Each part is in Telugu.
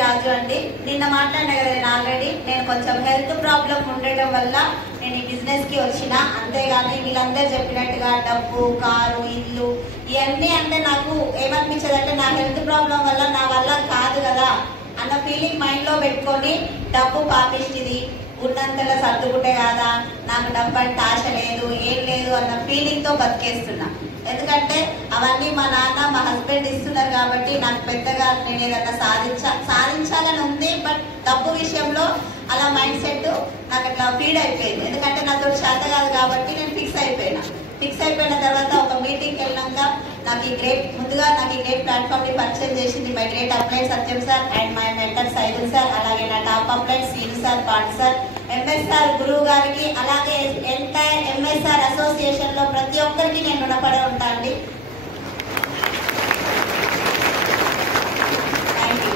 రాజు అండి. నిన్న మాట్లాడినా కదా నేను ఆల్రెడీ నేను కొంచెం హెల్త్ ప్రాబ్లం ఉండటం వల్ల నేను ఈ బిజినెస్ కి వచ్చిన. అంతేగాని వీళ్ళందరూ చెప్పినట్టుగా డబ్బు, కారు, ఇల్లు ఇవన్నీ అంటే నాకు ఏమనిపించదు అంటే నా హెల్త్ ప్రాబ్లం వల్ల నా వల్ల కాదు కదా అన్న ఫీలింగ్ మైండ్ లో పెట్టుకొని డబ్బు పాపిస్తుంది ఉన్నంతలో సర్దుకుంటే కాదా, నాకు డబ్బు అంటే ఆశ లేదు ఏం లేదు అన్న ఫీలింగ్ తో బతికేస్తున్నా. ఎందుకంటే అవన్నీ మా నాన్న మా హస్బెండ్ ఇస్తున్నారు కాబట్టి నాకు పెద్దగా నేను ఏదన్నా సాధించాలని ఉంది. బట్ డబ్బు విషయంలో అలా మైండ్ సెట్ నాకు అట్లా ఫీడ్ అయిపోయింది. ఎందుకంటే నాతో చేత కాదు కాబట్టి నేను ఫిక్స్ అయిపోయిన తర్వాత ఒక మీటింగ్కి వెళ్ళినాక నాకు ఈ గ్రేట్ ప్లాట్ఫామ్ ని పరిచయం చేసింది my great applied Satyam sir and my mentor Saidul sir, అలాగే నా టాప్ అప్లైడ్ సీను సార్, పాండ్ సార్, ఎంఎస్ఆర్ గురువు గారికి, అలాగే ఎంటైర్ ఎంఎస్ఆర్ అసోసియేషన్ లో ప్రతి ఒక్కరికి నేను రుణపడి ఉంటా అండి. Thank you.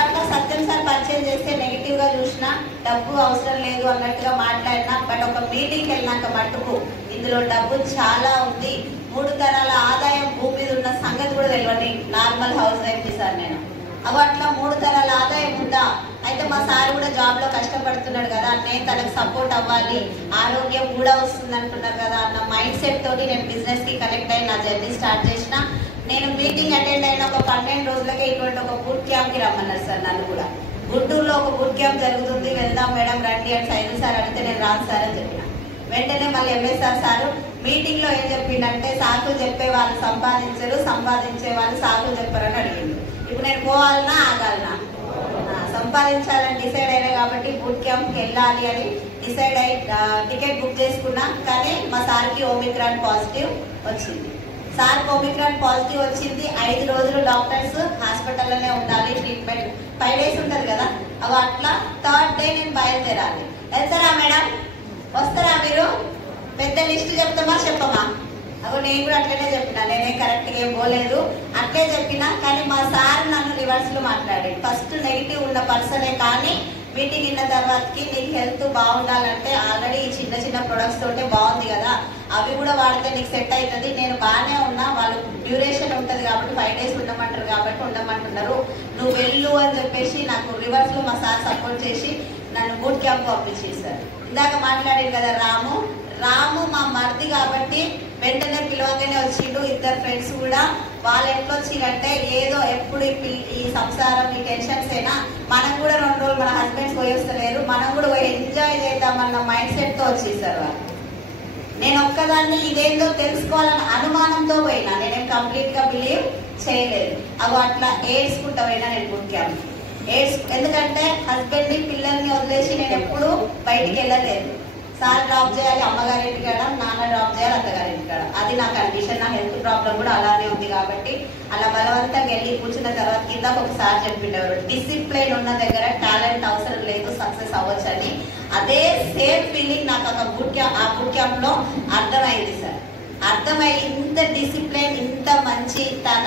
అట్లా సత్యం సార్ పరిచయం చేస్తే నెగిటివ్ గా చూసినా, డబ్బు అవసరం లేదు అన్నట్టుగా మాట్లాడినా, బట్ ఒక మీటింగ్కి వెళ్ళినాక మట్టుకు ఇందులో డబ్బు చాలా ఉంది. 3 తరాల ఆదాయం భూమి మీద ఉన్న సంగతి కూడా తెలియని నార్మల్ హౌస్ వైఫ్ సార్ నేను. అట్లా 3 తరాల ఆదాయం ఉందా? అయితే మా సార్ కూడా జాబ్ లో కష్టపడుతున్నాడు కదా, నేను తనకు సపోర్ట్ అవ్వాలి, ఆరోగ్యం కూడా వస్తుంది అంటున్నారు కదా అన్న మైండ్ సెట్ తోటి నేను బిజినెస్ కి కనెక్ట్ అయ్యి నా జర్నీ స్టార్ట్ చేసిన. నేను మీటింగ్ అటెండ్ అయిన ఒక 12 రోజులకే ఇటువంటి ఒక బూట్ క్యాంప్ కి రమ్మన్నారు సార్ నన్ను కూడా. గుంటూరులో ఒక బూట్ క్యాంప్ జరుగుతుంది, వెళ్దాం మేడం రండి అని సైదు సార్ అడిగితే నేను రాను సార్ అని చెప్పిన. వెంటనే మళ్ళీ ఎంఎస్ఆర్ సార్ మీటింగ్ లో ఏం చెప్పిండంటే, సాకులు చెప్పే వాళ్ళు సంపాదించరు, సంపాదించే వాళ్ళు సాకులు చెప్పారని అడిగిండు. ఇప్పుడు నేను పోవాలన్నా ఆగాలనా? సంపాదించాలని డిసైడ్ అయినా కాబట్టి బూట్ క్యాంప్ కి వెళ్ళాలి అని డిసైడ్ అయి టికెట్ బుక్ చేసుకున్నా. కానీ మా సార్కి ఓమిక్రాన్ పాజిటివ్ వచ్చింది. సార్కి ఓమిక్రాన్ పాజిటివ్ వచ్చింది. 5 రోజులు డాక్టర్స్ హాస్పిటల్లోనే ఉండాలి, ట్రీట్మెంట్ 5 days ఉంటుంది కదా. అట్లా 3rd day నేను బయలుదేరాలి. వెళ్తారా మేడం? వస్తారా మీరు? పెద్ద లిస్ట్ చెప్తామా చెప్పమా? నేను కూడా అట్లనే చెప్పిన, నేనే కరెక్ట్ గా ఏం పోలేదు అట్లే చెప్పినా. కానీ మా సార్ నన్ను రివర్స్ లో మాట్లాడాడు. ఫస్ట్ నెగిటివ్ ఉన్న పర్సనే, కానీ మీటింగ్ విన్న తర్వాతకి నీకు హెల్త్ బాగుండాలంటే ఆల్రెడీ ఈ చిన్న ప్రొడక్ట్స్ తోటే బాగుంది కదా, అవి కూడా వాడితే నీకు సెట్ అవుతుంది. నేను బాగానే ఉన్నా, వాళ్ళు డ్యూరేషన్ ఉంటుంది కాబట్టి 5 days ఉండమంటారు కాబట్టి ఉండమంటున్నారు, నువ్వు వెళ్ళు అని చెప్పేసి నాకు రివర్స్ లో మా సార్ సపోర్ట్ చేసి నన్ను బూట్ క్యాంప్ పంపించేశారు. ఇందాక మాట్లాడాడు కదా రాము మా మరిది కాబట్టి వెంటనే పిలవగానే వచ్చిండు. 2 ఫ్రెండ్స్ కూడా వాళ్ళు ఎట్లా వచ్చిందంటే, ఏదో ఎప్పుడు ఈ సంసారం ఈ టెన్షన్స్ అయినా మనం కూడా 2 రోజులు మన హస్బెండ్స్ పోయి వస్తలేరు, మనం కూడా పోయి ఎంజాయ్ చేద్దామన్న మైండ్ సెట్ తో వచ్చేసారు వాళ్ళు. నేను ఒక్కదాన్ని ఇదేందో తెలుసుకోవాలన్న అనుమానంతో పోయినా, నేనేం కంప్లీట్ గా బిలీవ్ చేయలేదు. అట్లా ఏడ్చుకుంటా పోయినా నేను బూట్ క్యాంప్. ఎందుకంటే హస్బెండ్ ని పిల్లల్ని వదిలేసి నేను ఎప్పుడు బయటికి వెళ్ళలేదు. సార్ డ్రాప్ చేయాలి అమ్మగారి ఇంటికాడ, నాన్న డ్రాప్ చేయాలి అత్తగారి ఇంటికాడ. అది నా కండిషన్. నా హెల్త్ ప్రాబ్లం కూడా అలానే ఉంది కాబట్టి అలా బలవంతంగా వెళ్ళి కూర్చున్న తర్వాత కింద ఒకసారి చెప్పిండేవారు, డిసిప్లైన్ ఉన్న దగ్గర టాలెంట్ అవసరం లేదు, సక్సెస్ అవ్వచ్చు అని. అదే సేమ్ ఫీలింగ్ నాకు ఆ బూట్ క్యాంప్ లో అర్థమైంది సార్. అర్థమై ఇంత డిసిప్లైన్, ఇంత మంచి తన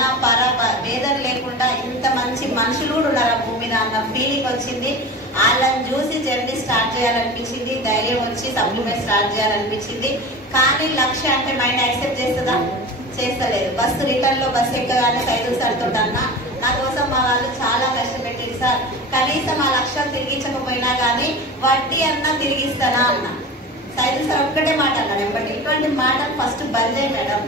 వేదన లేకుండా ఇంత మంచి మనుషులు కూడా ఉన్నారు ఆ భూమి మీద అన్న ఫీలింగ్ వచ్చింది. వాళ్ళని చూసి జర్నీ స్టార్ట్ చేయాలనిపించింది, ధైర్యం వచ్చి సప్లిమెంట్ స్టార్ట్ చేయాలనిపించింది. కానీ లక్ష్యం అంటే మైండ్ యాక్సెప్ట్ చేస్తుందా? చేస్తలేదు. రిటర్న్ లో బస్సు ఎక్కగానే సైదుల్ సార్ తోటి అన్న, నా కోసం మా వాళ్ళు చాలా కష్టపెట్టింది సార్, కనీసం ఆ లక్ష్యం తిరిగించకపోయినా కానీ వడ్డీ అన్నా తిరిగిస్తానా అన్న. సైదుల్ సార్ ఒక్కటే మాట అన్నాడు ఎంబటి, ఇటువంటి మాటలు ఫస్ట్ బంద్ చేయి మేడం,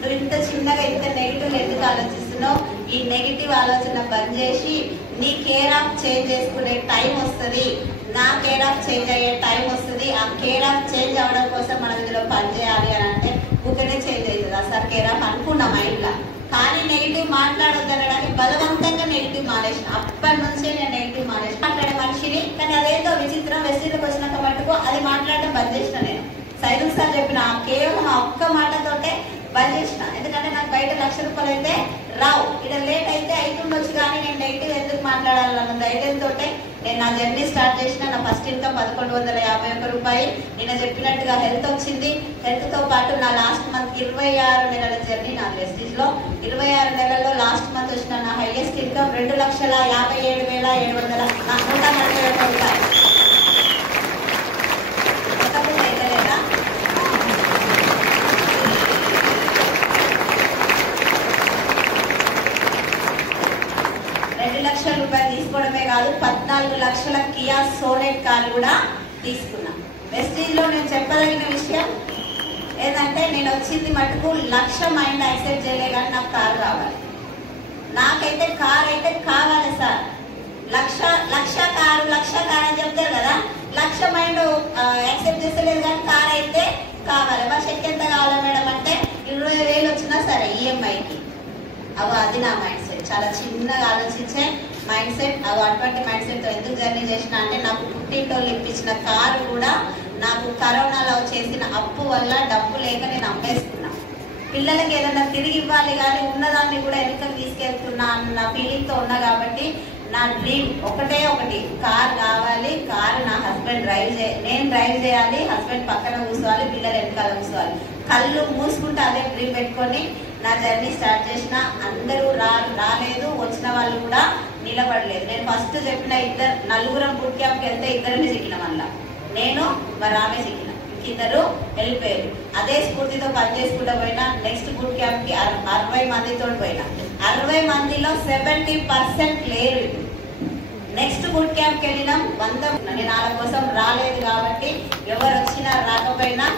నువ్వు ఇంత చిన్నగా ఇంత నెగిటివ్ ఎందుకు ఆలోచిస్తున్నావు? ఈ నెగిటివ్ ఆలోచన బంద్ చేసి నీ కేర్ ఆఫ్ చేంజ్ చేసుకునే టైం వస్తుంది, నా కేర్ ఆఫ్ చేంజ్ అయ్యే టైం వస్తుంది. ఆ కేర్ ఆఫ్ చేంజ్ అవ్వడం కోసం మనం ఇందులో పని చేయాలి అని అంటే ఊకనే చేంజ్ అవుతుందా సార్ కేర్ ఆఫ్ అనుకున్నా మైండ్ లా. కానీ నెగిటివ్ మాట్లాడొద్దనడానికి బలవంతంగా నెగిటివ్ మానేసిన. అప్పటి నుంచే నేను నెగిటివ్ మాట్లాడే మనిషిని. కానీ అదేదో విచిత్రం, వెస్టీలకు వచ్చినాక మటుకు అది మాట్లాడడం బంద్ చేసిన. నేను సైదుల్ సార్ చెప్పిన కేవలం ఆ ఒక్క మాటతోటే బంద్ చేసిన. ఎందుకంటే నాకు బయట 1,00,000 రూపాయలు అయితే రావు, ఇక్కడ లేట్ అయితే అవుతుండొచ్చు, కానీ నేను నెగిటివ్ ఎందుకు మాట్లాడాలన్న ధైర్యంతో నేను నా జర్నీ స్టార్ట్ చేసిన. నా ఫస్ట్ ఇన్కమ్ 1,151 రూపాయలు. నేను చెప్పినట్టుగా హెల్త్ వచ్చింది. హెల్త్ తో పాటు నా లాస్ట్ మంత్ 26 నెలల జర్నీ నా వెస్టీజ్ లో 26 నెలల్లో లాస్ట్ మంత్ వచ్చిన నా హైయెస్ట్ ఇన్కమ్ 2,57,740 రూపాయలు. ₹2,00,000 తీసుకోవడమే కాదు 14 లక్షల కియా సోనెట్ కార్ కూడా తీసుకున్నా. వెస్టీజ్ లో నేను చెప్పదగిన విషయం ఏంటంటే నేను వచ్చింది మటుకు 1,00,000 మైండ్ యాక్సెప్ట్ చేయలే, కానీ నాకు కారు కావాలి. నాకైతే కార్ అయితే కావాలి సార్. 1,00,000 కారు అని చెప్తారు కదా, 1,00,000 మైండ్ యాక్సెప్ట్ చేస్తలేదు, కానీ కార్ అయితే కావాలి. మా చెక్ ఎంత కావాలి మేడం అంటే 20,000 వచ్చినా సరే ఈఎంఐకి. అది నా మైండ్ సెట్. చాలా చిన్నగా ఆలోచించే మైండ్ సెట్. అటువంటి మైండ్ సెట్తో ఎందుకు జర్నీ చేసిన అంటే నాకు పుట్టింటోళ్ళు ఇప్పించిన కారు కూడా నాకు కరోనాలో చేసిన అప్పు వల్ల డబ్బు లేక నేను అమ్మేసుకున్నా. పిల్లలకి ఏదైనా తిరిగి ఇవ్వాలి కానీ ఉన్నదాన్ని కూడా వెనుకకు తీసుకెళ్తున్నా అన్న ఫీలింగ్తో ఉన్నా. కాబట్టి నా డ్రీమ్ ఒకటి కార్ కావాలి. కారు నా హస్బెండ్ నేను డ్రైవ్ చేయాలి, హస్బెండ్ పక్కన కూర్చోవాలి, పిల్లలు వెనకాల కూర్చోవాలి. కళ్ళు మూసుకుంటే అదే డ్రీమ్ పెట్టుకొని నా జర్నీ స్టార్ట్ చేసిన. అందరూ రాలేదు, వచ్చిన వాళ్ళు కూడా నిలబడలేదు. నేను ఫస్ట్ చెప్పిన 4 బూట్ క్యాంప్కి వెళ్తే 2 చిక్కిన, మళ్ళా నేను మరి ఆమె చిక్కిన, ఇద్దరు వెళ్ళిపోయారు. అదే స్ఫూర్తితో పనిచేసుకుంటూ పోయినా. నెక్స్ట్ బూట్ క్యాంప్కి 60 మందితో పోయినా. 60 మందిలో 70% లేరు. నెక్స్ట్ బూట్ క్యాంప్కి వెళ్ళినాం 100. నేను వాళ్ళ కోసం రాలేదు కాబట్టి ఎవరు వచ్చినా రాకపోయినా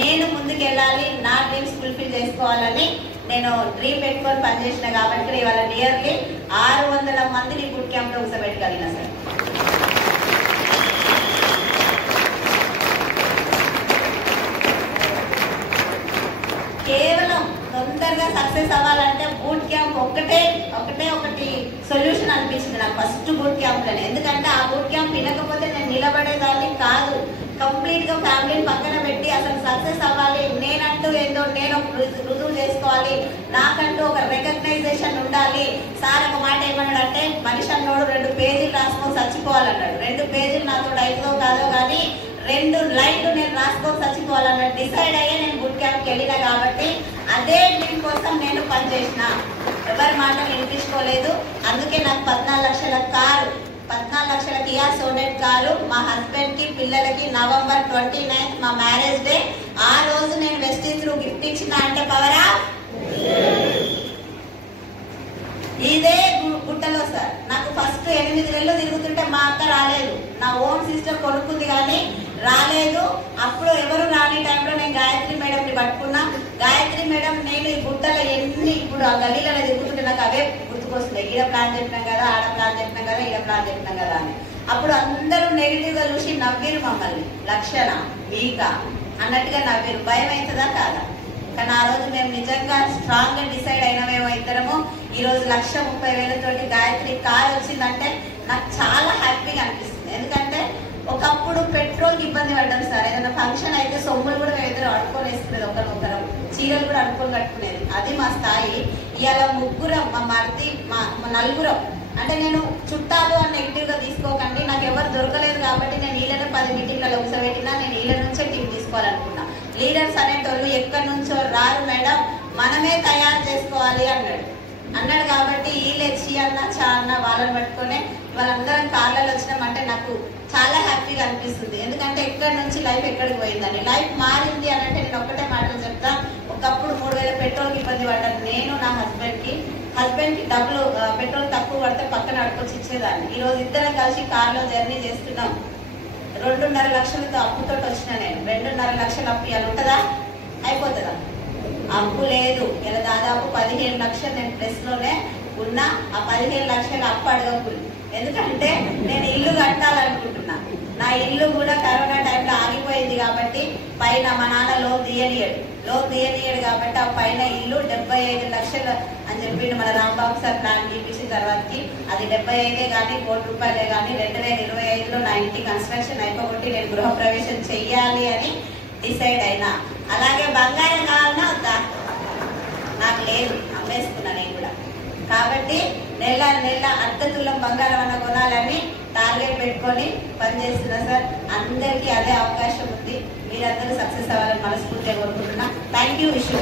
నేను ముందుకు వెళ్ళాలి, నా డ్రీమ్స్ ఫుల్ఫిల్ చేసుకోవాలని నేను డ్రీమ్ పెట్టుకొని పనిచేసిన. కాబట్టి ఇవాళ నియర్లీ 600 మందిని బూట్ క్యాంప్లో కూర్చోబెట్టగలిగిన సార్. కేవలం తొందరగా సక్సెస్ అవ్వాలంటే బూట్ క్యాంప్ ఒకటి సొల్యూషన్ అనిపించింది నాకు ఫస్ట్ బూట్ క్యాంప్లోనే. ఎందుకంటే ఆ బూట్ క్యాంప్ వినకపోతే నేను నిలబడేదాన్ని కాదు. కంప్లీట్ గా ఫ్యామిలీని పక్కన పెట్టి అసలు సక్సెస్ అవ్వాలి, నేనంటూ ఏందో నేను రుజువు చేసుకోవాలి, నాకంటూ ఒక రికగ్నైజేషన్ ఉండాలి. సార్ ఒక మాట ఏమన్నాడు అంటే, మనిషి అన్నోడు 2 పేజీలు రాసుకొని చచ్చిపోవాలన్నాడు. 2 పేజీలు నాతో అవుతుందో కాదో కానీ 2 లైన్లు నేను రాసుకొని చచ్చిపోవాలన్నాడు. డిసైడ్ అయ్యే నేను బూట్ క్యాంప్కి వెళ్ళినా. కాబట్టి అదే డ్రీమ్ కోసం నేను పనిచేసిన. ఎవరి మాట వినిపించుకోలేదు. అందుకే నాకు 14 లక్షల కారు, 14 లక్షల కియా సోనెట్ కారు మా హస్బెండ్ కి, పిల్లలకి November 29th మా మ్యారేజ్ డే. ఆ రోజు నేను వెస్టీజ్ త్రూ గిఫ్ట్ ఇచ్చిన అంటే పవరా ఇదే గుట్టలో సార్. నాకు ఫస్ట్ 8 నెలలు తిరుగుతుంటే మా అక్క రాలేదు. నా ఓన్ సిస్టర్ కొనుక్కుంది కానీ రాలేదు. అప్పుడు ఎవరు రాని టైంలో నేను గాయత్రి మేడంని పట్టుకున్నా. గాయత్రి మేడం నేను ఈ గుట్టలో ఇప్పుడు ఆ గల్లీలలో తిరుగుతుంటే నాకు అవే గుర్తుకొస్తున్నాయి. ఈడ ప్లాన్ చెప్పినాం కదా, ఆడ ప్లాన్ చెప్పినాం కదా, ఈడ ప్లాన్ చెప్పినాం కదా అని. అప్పుడు అందరూ నెగిటివ్ గా చూసి నవ్విరు మమ్మల్ని. లక్షణ వీక అన్నట్టుగా నవ్విరు. భయం అవుతుందా కాదా? కానీ ఆ రోజు మేము నిజంగా స్ట్రాంగ్ గా డిసైడ్ అయినవేమో ఇద్దరము. ఈ రోజు 1,30,000 తోటి గాయత్రి కార్ వచ్చిందంటే నాకు చాలా హ్యాపీగా అనిపిస్తుంది. ఎందుకంటే ఒకప్పుడు పెట్రోల్ కి ఇబ్బంది పడ్డాం సార్. ఏదైనా ఫంక్షన్ అయితే సొమ్ములు కూడా మేము ఇద్దరు అడుకొని వేసుకునేది, ఒకరినొకరం చీరలు కూడా అడుకొని కట్టుకునేది. అది మా స్థాయి. ఇవాళ 3 మా మరిది, మా 4 అంటే నేను చుట్టాలు అని నెగిటివ్ గా తీసుకోకండి. నాకు ఎవరు దొరకలేదు కాబట్టి నేను వీళ్ళని 10 మీటింగ్లలో కూర్చోబెట్టినా. నేను వీళ్ళ నుంచే టీం తీసుకోవాలనుకున్నా. లీడర్స్ అనేటోళ్ళు ఎక్కడి నుంచో రారు మేడం, మనమే తయారు చేసుకోవాలి అన్నాడు. కాబట్టి వీళ్ళెచ్చి అన్న చా అన్న వాళ్ళని పట్టుకునే వాళ్ళందరం కార్లలో వచ్చినామంటే నాకు చాలా హ్యాపీగా అనిపిస్తుంది. ఎందుకంటే ఎక్కడి నుంచి లైఫ్ ఎక్కడికి పోయిందని. లైఫ్ మారింది అని అంటే నేను ఒక్కటే మాటలు చెప్తా. ఒకప్పుడు 3,000 పెట్రోల్కి ఇబ్బంది పడ్డాను నేను. నా హస్బెండ్కి డబ్బులు పెట్రోల్ తక్కువ పడితే పక్కన అడుకొచ్చి ఇచ్చేదాన్ని. ఈరోజు ఇద్దరం కలిసి కార్లో జర్నీ చేస్తున్నాం. 2.5 లక్షలతో అప్పుతో వచ్చిన నేను. 2.5 లక్షలు అప్పు ఇవాళ ఉంటుందా? అయిపోతుందా? అప్పు లేదు. ఇలా దాదాపు 15 లక్షలు నేను ప్రెస్లోనే ఉన్నా. ఆ 15 లక్షలు అప్పు అడగకూడదు. ఎందుకంటే నేను ఇల్లు కట్టాలనుకుంటున్నా. నా ఇల్లు కూడా కరోనా టైంలో ఆగిపోయింది కాబట్టి పైన మా నాన్న లోన్ తీయనియడు కాబట్టి ఆ పైన ఇల్లు 75 లక్షలు అని చెప్పిండు మన రాంబాబు సార్ ప్లాన్ చూపించిన తర్వాతకి. అది 75 కానీ ₹1,00,000 కానీ 2025లో నా ఇంటి కన్స్ట్రక్షన్ అయిపోగొట్టి నేను గృహప్రవేశం చెయ్యాలి అని డిసైడ్ అయినా. అలాగే బంగారం కావాలన్నా వద్దా? నాకు లేదు, అమ్మేసుకున్నా నేను కూడా. కాబట్టి నెల అద్దతులం బంగారం అన్న కొనాలని టార్గెట్ పెట్టుకొని పనిచేస్తున్నా సార్. అందరికీ అదే అవకాశం ఉంది. మీరందరూ సక్సెస్ అవ్వాలని మనస్ఫూర్తిగా కోరుకుంటున్నా. Thank you. Wish you.